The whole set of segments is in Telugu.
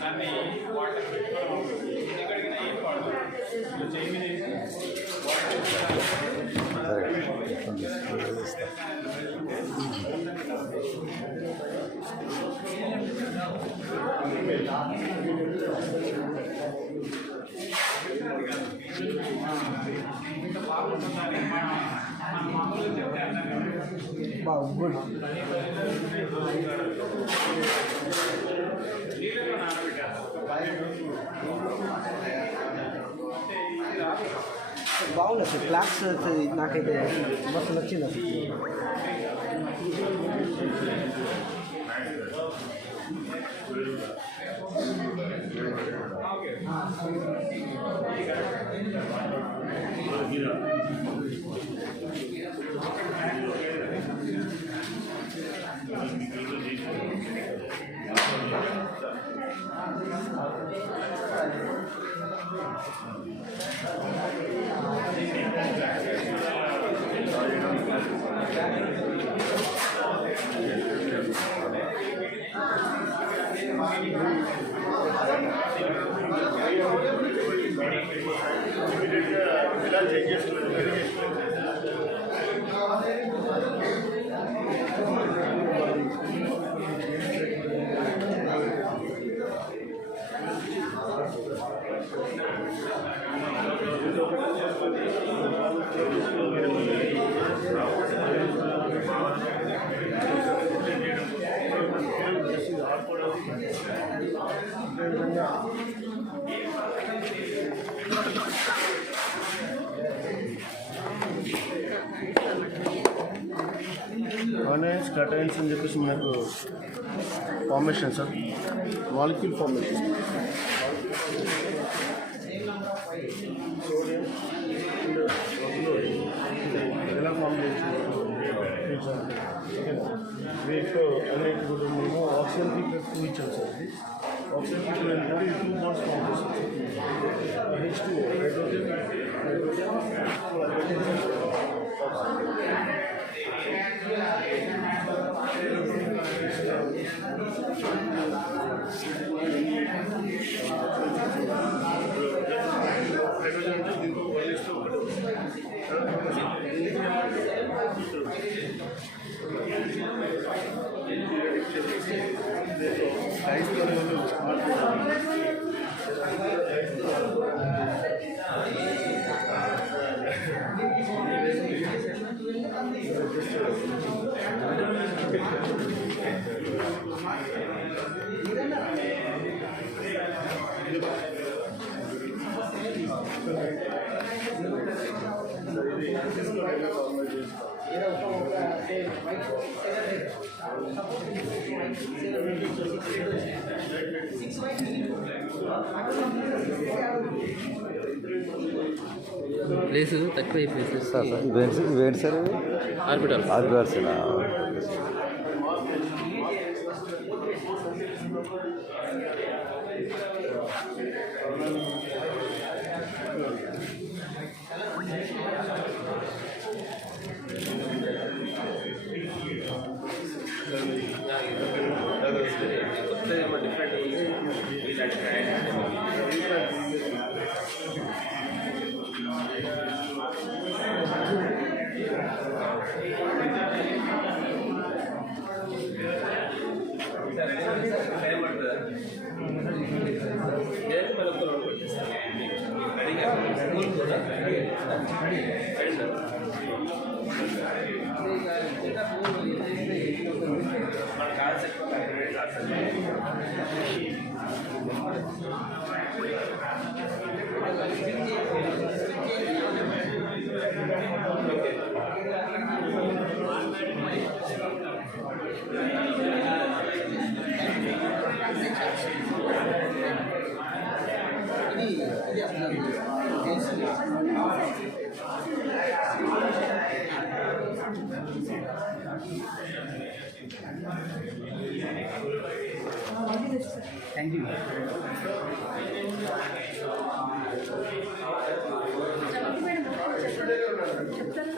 దాన్ని వాటర్ ఎక్కడికైనా ఏం వాడదు చేయి మీద బాగుంటుందని మామూలు చెప్తాను నీళ్ళలో నానబెట్టారు బాగుంది అసలు క్లాస్ నాకైతే మస్తు నచ్చింది అసలు. ఆనైన్స్ కటైన్స్ అని చెప్పేసి మనకు ఫార్మేషన్ సార్, మాలిక్యూల్ ఫార్మేషన్. ఎలా ఫార్మ్ చేస్తుంది వీటిలో అనేక కూడా మేము ఆక్సిజన్ పీక్ 2 ఇచ్చాం సార్. ఇది ఆక్సిజన్ పీక్ ఏంటంటే 2 బాండ్స్ ఫార్మ్ చేస్తుంది. H2O హైడ్రోజన్ అంటే దీంట్లో 1:1 ప్లేస్ తక్కువ ప్లేసెస్ ఇవేంటి sir? Orbital orbitals. Thank you. చెప్తాను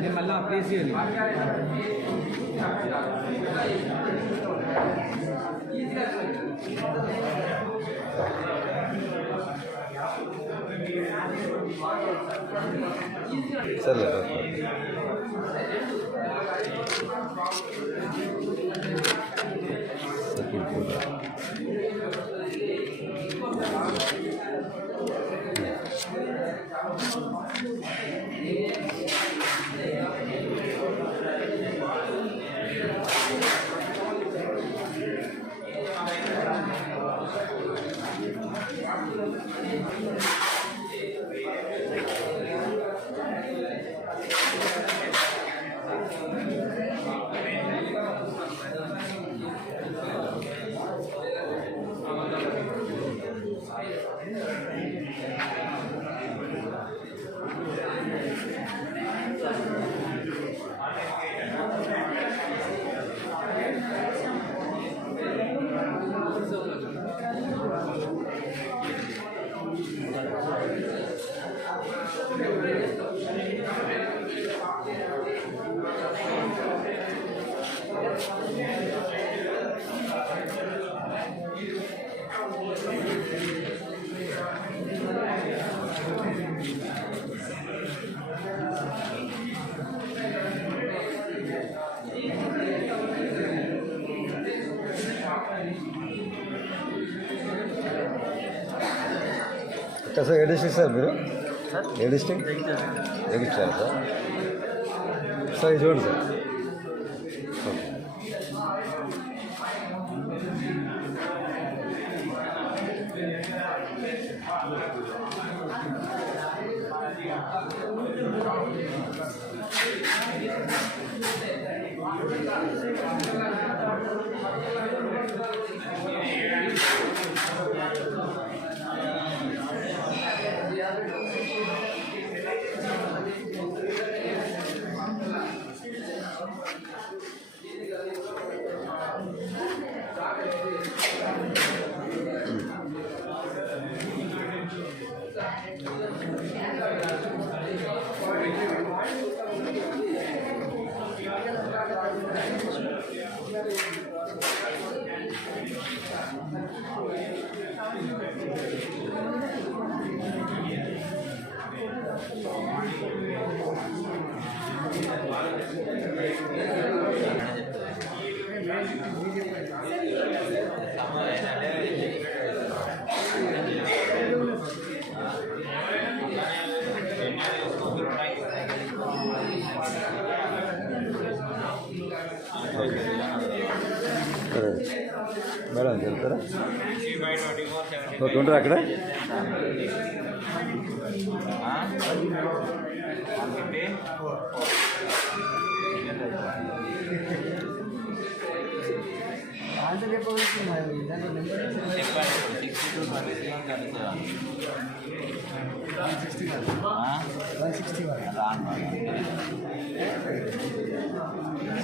నేను మళ్ళీ ప్లేస్ చేయాలి. సరే సార్ ఏ డిస్ట్రిక్ట్ సార్ మీరు ఏ డిస్ట్రిక్ట్ జగిత్యాల సార్ సార్ ఇది చూడండి సార్ ఓకే మేడం చెప్తారా 3/24 ఉంటారా అక్కడ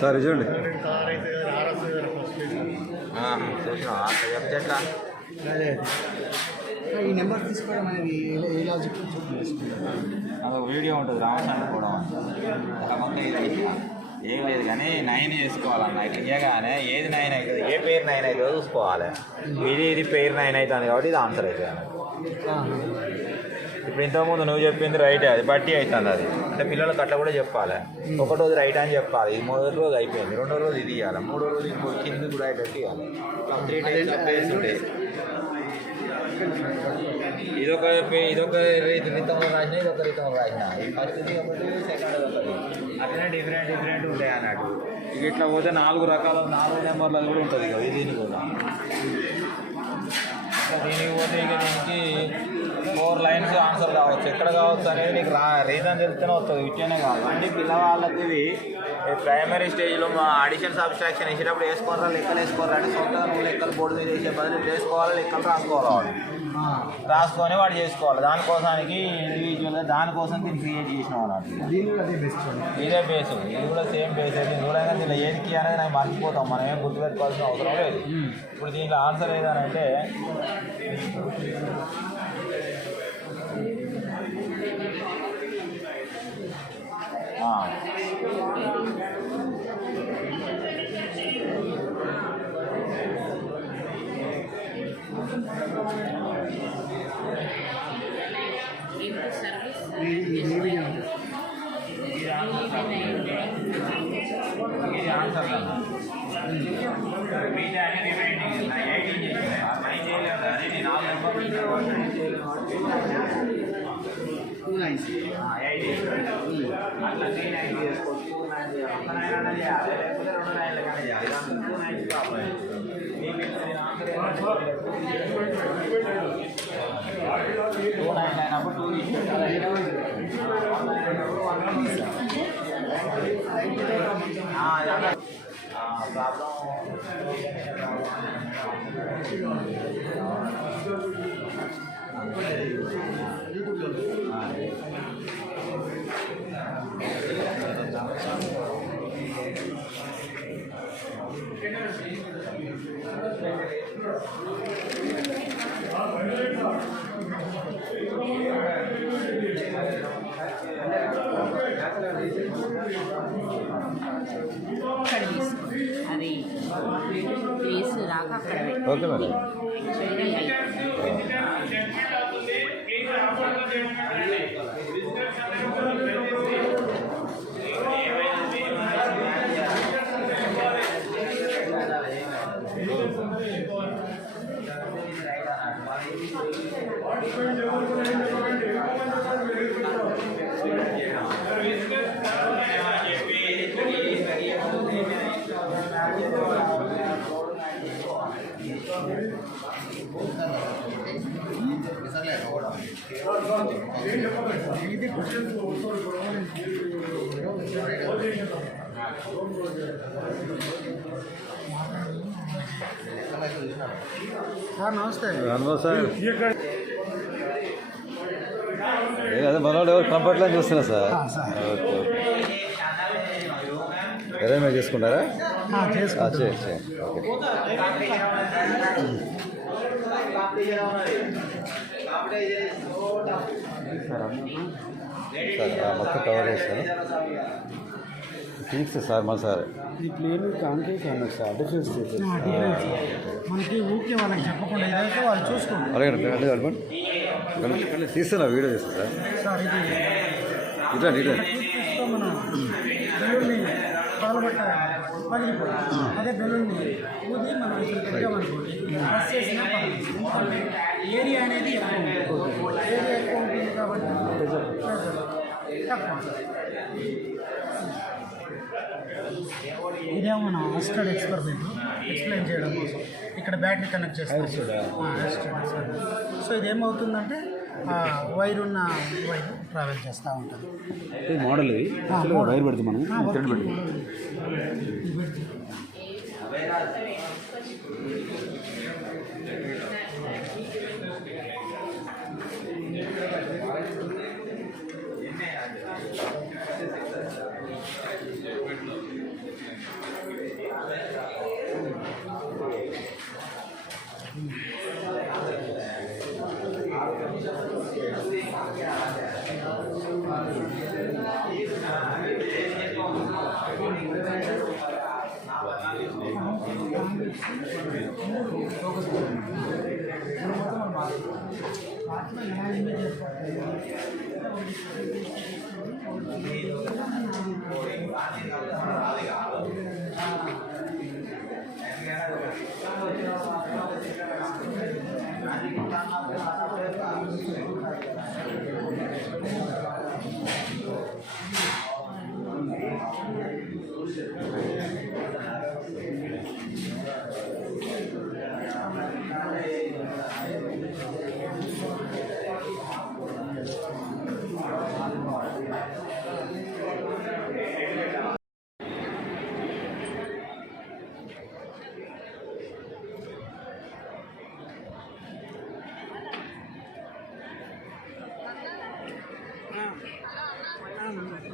సార్ ఇది చూడండి ఈ నెంబర్ తీసుకోవడం అనేది ఎలా నాకు వీడియో ఉంటుంది రామచంద్ర కూడా కాకపోతే ఇది ఏం లేదు కానీ 9 చేసుకోవాలన్న ఇట్లా చేయగానే ఏది 9 అవుతుంది ఏ పేరు 9 అవుతుందో చూసుకోవాలి ఇది పేరు 9 అవుతుంది కాబట్టి ఇది ఆన్సర్ అవుతుంది అన్నట్టు ఇప్పుడు ఇంతకుముందు నువ్వు చెప్పింది రైట్ అది బట్టి అవుతుంది అది అంటే పిల్లలకు అట్లా కూడా చెప్పాలి ఒకటో రోజు రైట్ అని చెప్పాలి ఇది మొదటి రోజు అయిపోయింది రెండో రోజు ఇది ఇవ్వాలి మూడో రోజు ఇంకో కింద కూడా అయ్యేటట్టు ఇవ్వాలి 3 టైప్స్ ఆఫ్ పేర్స్ ఉంటాయి ఇదొక రీతంలో రాసిన ఇదొక రీతంలో రాసిన ఫస్ట్ది ఒకటి సెకండ్ ఒకటి అట్లనే డిఫరెంట్ ఉంటాయి అన్నట్టు ఇక ఇట్లా పోతే 4 రకాల 4 నెంబర్లు కూడా ఉంటుంది ఇక దీనికి కూడా దీనికి పోతే ఇక దీనికి 4 లైన్స్ ఆన్సర్ కావచ్చు ఎక్కడ కావచ్చు అనేది నీకు రీజన్ తెలిస్తేనే వస్తుంది ఇట్లనే కాదు అంటే పిల్లవాళ్ళకి ఇవి ప్రైమరీ స్టేజ్లో మా అడిషన్ సబ్స్ట్రాక్షన్ వేసేటప్పుడు వేసుకోవాలా లెక్కలు వేసుకోవాలి అంటే సొంతగా నువ్వు లెక్కలు బోర్డు మీద వేసే బదులు వేసుకోవాలి లెక్కలు రాసుకోవాలి రాసుకొని వాడు చేసుకోవాలి దానికోసానికి ఇండివిజువల్గా దానికోసం దీన్ని క్రియేట్ చేసినాం అన్నట్టు ఇదే బేస్ ఇది కూడా సేమ్ బేస్ అయితే కూడా దీనిలో ఏదికి అనేది నాకు మర్చిపోతాం మనం ఏం గుర్తుపెట్టుకోవాల్సిన అవసరం లేదు ఇప్పుడు దీంట్లో ఆన్సర్ ఏదనంటే ఇది ఆన్సర్ మీదే అనేది రైటింగ్ 18 చేసిన 9 చేయలేదు కానీ నేను 4 నెంబర్లు 2 lines 18 అట్లా 3 lines చేసుకోవచ్చు 2 lines ఒక 9 అన్నా చేయాలి లేకపోతే 2 lines కానీ చేయాలి 2 lines ప్రాబ్లం మీకు ఆన్సర్ 2 lines అయినప్పుడు 2 తీసుకోవాలి ప్రాబ్లం అక్కడ తీసుకో అది ప్లేస్ రాక అక్కడ పెట్టు. ఓకే మేడం నమస్తే సార్ అదే మనోడు ఎవరు కంఫర్ట్లో చూస్తున్నా సార్ ఓకే ఓకే అరేంజ్ చేసుకుంటారా చేయండి ఓకే సార్ మొత్తం కవర్ చేస్తాను ఫిక్స్ సార్ మన సార్ ఈ ప్లేన్ కాంకే కాదు సార్ డిఫరెన్స్ మనకి ఊకే వాళ్ళకి చెప్పకుండా ఏదైతే వాళ్ళు చూసుకోండి అలాగే అడగండి తీస్తున్నా వీడియో చేస్తాను సార్ సార్ ఇది ఇట్లా మనం బెలూన్ని పాల్గొట్ట పగిలిపోయి అదే బెలూన్ని ఊది మనం ఇట్లా పెట్టామనుకోండి ప్రెస్ చేసినా పగిలిపోతుంది. ఏరియా అనేది ఎక్కువ ఉంటుంది ఏరియా ఎక్కువ ఉంటుంది కాబట్టి తక్కువ ఇదేమో మన అసిస్టెడ్ ఎక్స్పెరిమెంట్ ఎక్స్ప్లెయిన్ చేయడం కోసం ఇక్కడ బ్యాటరీ కనెక్ట్ చేస్తాం. సో ఇదేమవుతుందంటే వైర్ ఉన్న వైర్ ట్రావెల్ చేస్తూ ఉంటుంది. మోడల్ వైర్ పెడితే మనం థ్రెడ్ పెడతాం.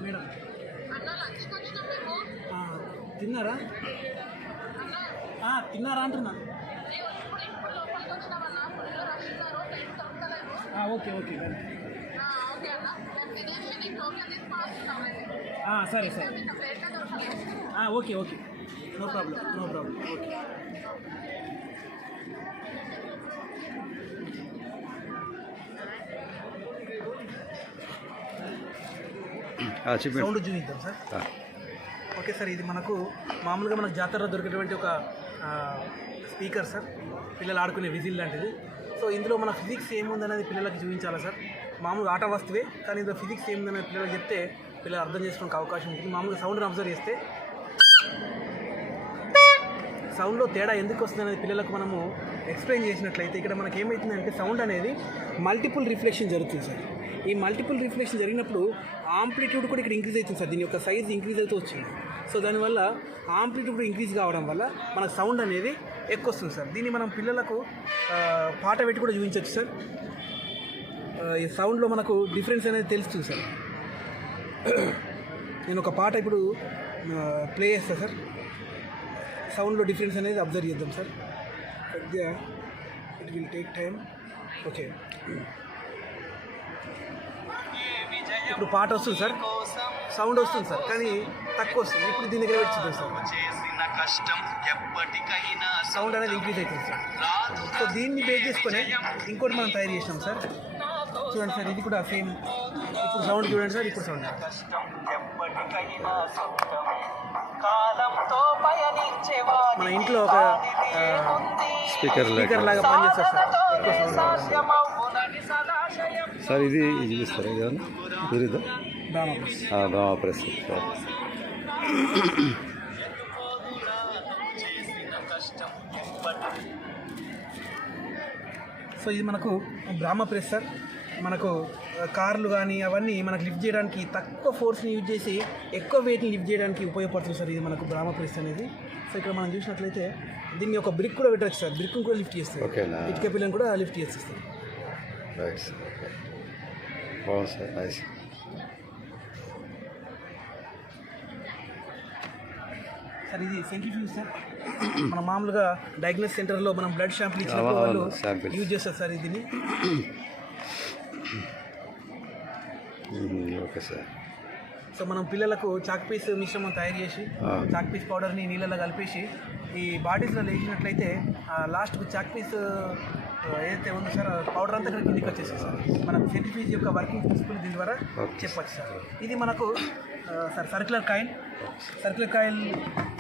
మేడం తిన్నారా? తిన్నారా అంటున్నా. ఓకే ఓకే సరే సరే okay okay no problem okay. Sound చూపిద్దాం సార్. ఓకే సార్, ఇది మనకు మామూలుగా మనకు జాతరలో దొరికేటువంటి ఒక స్పీకర్ సార్, పిల్లలు ఆడుకునే విజిల్ లాంటిది. సో ఇందులో మన ఫిజిక్స్ ఏముందనేది పిల్లలకి చూపించాలా సార్. మామూలుగా ఆట వస్తువే, కానీ ఇందులో ఫిజిక్స్ ఏముందనేది పిల్లలకు చెప్తే పిల్లలు అర్థం చేసుకోవడానికి అవకాశం ఉంటుంది. మామూలుగా సౌండ్ని అబ్జర్వ్ చేస్తే సౌండ్లో తేడా ఎందుకు వస్తుంది అనేది పిల్లలకు మనము ఎక్స్ప్లెయిన్ చేసినట్లయితే ఇక్కడ మనకి ఏమవుతుందంటే సౌండ్ అనేది మల్టిపుల్ రిఫ్లెక్షన్ జరుగుతుంది సార్. ఈ మల్టిపుల్ రిఫ్లెక్షన్ జరిగినప్పుడు ఆంప్లిట్యూడ్ కూడా ఇక్కడ ఇంక్రీజ్ అవుతుంది సార్. దీని యొక్క సైజ్ ఇంక్రీజ్ అవుతూ వచ్చింది. సో దానివల్ల ఆంప్లిట్యూడ్ ఇంక్రీజ్ కావడం వల్ల మనకు సౌండ్ అనేది ఎక్కువ వస్తుంది సార్. దీన్ని మనం పిల్లలకు పాట పెట్టి కూడా చూపించవచ్చు సార్. ఈ సౌండ్లో మనకు డిఫరెన్స్ అనేది తెలుస్తుంది సార్. నేను ఒక పాట ఇప్పుడు ప్లే చేస్తాను సార్. సౌండ్లో డిఫరెన్స్ అనేది అబ్జర్వ్ చేద్దాం సార్. కొద్దిగా it will take time. Okay, ఇప్పుడు పాట వస్తుంది సార్, సౌండ్ వస్తుంది సార్, కానీ తక్కువ వస్తుంది. ఇప్పుడు దీని దగ్గర పెట్టి చూద్దాం సార్. సౌండ్ అనేది ఇంక్రీజ్ అవుతుంది సార్. సో దీన్ని బేస్ చేసుకొని ఇంకోటి మనం తయారు చేసినాం సార్. చూడండి సార్, ఇది కూడా సేమ్. ఇప్పుడు సౌండ్ చూడండి సార్. ఇప్పుడు సౌండ్ మన ఇంట్లో ఒక స్పీకర్ లాగా పనిచేస్తారు సార్. ఎక్కువ సౌండ్ సార్ ఇది చూపిస్తారా? ఏదన్నా కుదిరిద్దా? Drama press. సో ఇది మనకు బ్రాహ్మ ప్రెస్ సార్. మనకు కార్లు కానీ అవన్నీ మనకు లిఫ్ట్ చేయడానికి తక్కువ ఫోర్స్ని యూజ్ చేసి ఎక్కువ వెయిట్ని లిఫ్ట్ చేయడానికి ఉపయోగపడుతుంది సార్ ఇది మనకు బ్రాహ్మ ప్రెస్ అనేది. సో ఇక్కడ మనం చూసినట్లయితే దీన్ని ఒక బ్రిక్ కూడా పెట్టవచ్చు సార్. బ్రిక్ను కూడా లిఫ్ట్ చేస్తుంది, ఇటుక పిల్లని కూడా లిఫ్ట్ చేస్తుంది. బాగుంది సార్, నైస్. సార్ ఇది సెంట్రిఫ్యూజ్ సార్. మన మామూలుగా డయాగ్నోస్ సెంటర్లో మనం బ్లడ్ శాంపిల్ ఇచ్చినప్పుడు వాళ్ళు యూజ్ చేస్తారు సార్ దీన్ని. Okay sir. సో మనం పిల్లలకు చాక్ పీస్ మిశ్రమం తయారు చేసి చాక్ పీస్ పౌడర్ని నీళ్ళలో కలిపేసి ఈ బాడీస్లో లేచినట్లయితే లాస్ట్కు చాక్ పీస్ ఏదైతే ఉందో సార్ పౌడర్ అంతా ఇక్కడ కిందికి వచ్చేసి సార్ మనకు సెంట్రిఫ్యూజ్ యొక్క వర్కింగ్ ప్రిన్సిపల్ దీని ద్వారా చెప్పచ్చు సార్. ఇది మనకు సార్ సర్క్యులర్ కాయిల్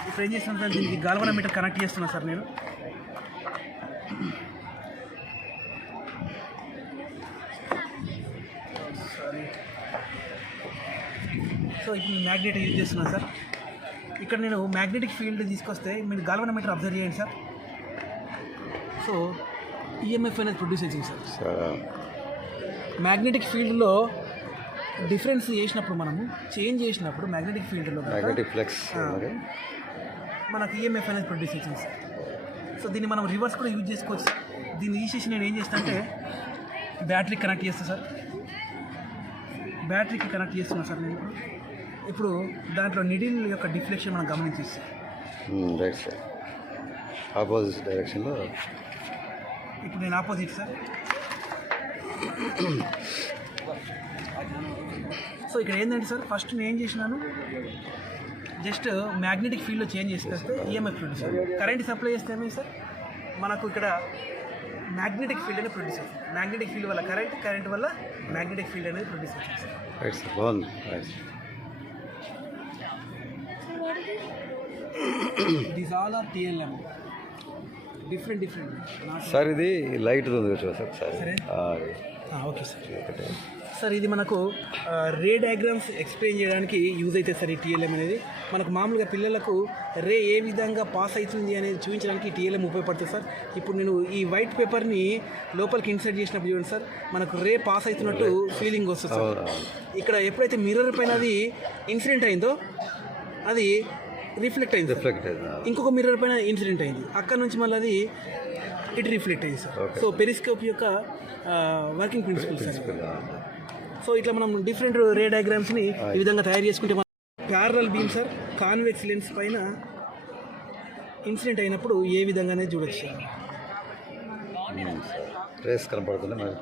ఇప్పుడు ఏం చేస్తున్నాను సార్, దీనికి గాల్వనోమీటర్ కనెక్ట్ చేస్తున్నాను సార్ నేను. సో ఇప్పుడు మ్యాగ్నెట్ యూజ్ చేస్తున్నాను సార్. ఇక్కడ నేను మ్యాగ్నెటిక్ ఫీల్డ్ తీసుకొస్తే మీరు గాల్వనోమీటర్ అబ్జర్వ్ చేయండి సార్. సో ఈఎంఎఫ్ అనేది ప్రొడ్యూస్ అవుతుంది సార్. మ్యాగ్నెటిక్ ఫీల్డ్లో డిఫరెన్స్ చేసినప్పుడు మనము చేంజ్ చేసినప్పుడు మ్యాగ్నెటిక్ ఫీల్డ్లో మ్యాగ్నెటిక్ ఫ్లెక్స్ మనకు ఈఎంఎఫ్ అనేది ప్రొడ్యూస్ అవుతుంది సార్. సో దీన్ని మనం రివర్స్ కూడా యూజ్ చేసుకోవచ్చు సార్. దీన్ని తీసేసి నేను ఏం చేస్తాను అంటే బ్యాటరీకి కనెక్ట్ చేస్తాను సార్. బ్యాటరీకి కనెక్ట్ చేస్తున్నాను సార్ నేను ఇప్పుడు దాంట్లో నిడిల్ యొక్క డిఫ్లెక్షన్ మనం గమనించేస్తాం. Right sir. ఆపోజిట్ డైరెక్షన్లో ఇప్పుడు నేను ఆపోజిట్ సార్. సో ఇక్కడ ఏంటంటే సార్ ఫస్ట్ నేను ఏం చేసినాను జస్ట్ మ్యాగ్నెటిక్ ఫీల్డ్లో చేంజ్ చేస్తే ఈఎంఎఫ్ ప్రొడ్యూస్ అవుతుంది. కరెంట్ సప్లై చేస్తే ఏమైంది సార్ మనకు ఇక్కడ మ్యాగ్నెటిక్ ఫీల్డ్ అనేది ప్రొడ్యూస్ అవుతుంది. మ్యాగ్నెటిక్ ఫీల్డ్ వల్ల కరెంట్ వల్ల మ్యాగ్నెటిక్ ఫీల్డ్ అనేది ప్రొడ్యూస్ అవుతుంది సార్. Right sir. బాగుంది. These all are TLM different sir. ఇది లైట్ ఉంది సార్. సరే ఓకే సార్. ఒకటే సార్ ఇది మనకు రే డయాగ్రామ్స్ ఎక్స్ప్లెయిన్ చేయడానికి యూజ్ అవుతుంది సార్. ఈ టీఎల్ఎం అనేది మనకు మామూలుగా పిల్లలకు రే ఏ విధంగా పాస్ అవుతుంది అనేది చూపించడానికి టీఎల్ఎం ఉపయోగపడుతుంది సార్. ఇప్పుడు నేను ఈ వైట్ పేపర్ని లోపలికి ఇన్సర్ట్ చేసినప్పుడు చూడండి సార్ మనకు రే పాస్ అవుతున్నట్టు ఫీలింగ్ వస్తుంది సార్. ఇక్కడ ఎప్పుడైతే మిర్రర్ పైన అది ఇన్సిడెంట్ అయిందో అది రిఫ్లెక్ట్ అయింది. ఇంకొక మిర్రర్ పైన ఇన్సిడెంట్ అయింది. అక్కడ నుంచి మళ్ళీ అది ఇటు రిఫ్లెక్ట్ అయింది సార్. సో పెరిస్కోప్ యొక్క వర్కింగ్ ప్రిన్సిపల్ సార్. సో ఇట్లా మనం డిఫరెంట్ రే డయాగ్రామ్స్ని ఈ విధంగా తయారు చేసుకుంటే మనం parallel beam sir convex lens పైన ఇన్సిడెంట్ అయినప్పుడు ఏ విధంగానే చూడొచ్చు సార్. రేస్ కనపడుతుంది మరి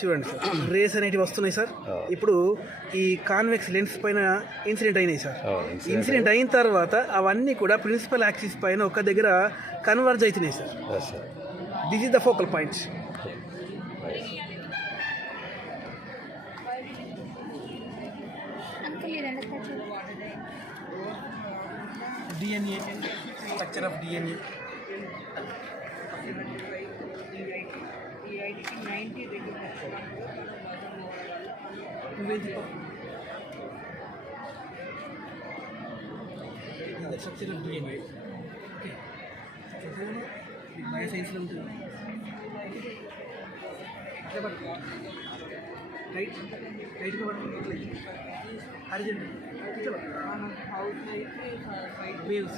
చూడండి సార్ రేస్ అనేటివి వస్తున్నాయి సార్. ఇప్పుడు ఈ కాన్వెక్స్ లెన్స్ పైన ఇన్సిడెంట్ అయినాయి సార్. ఇన్సిడెంట్ అయిన తర్వాత అవన్నీ కూడా ప్రిన్సిపల్ యాక్సిస్ పైన ఒక దగ్గర కన్వర్జ్ అవుతున్నాయి sir. This is the focal points. DNA structure of DNA structure of DNA okay bio సైన్స్లో ఉంటుంది. రైట్గా పడుతుంది హరిజెంటల్ waves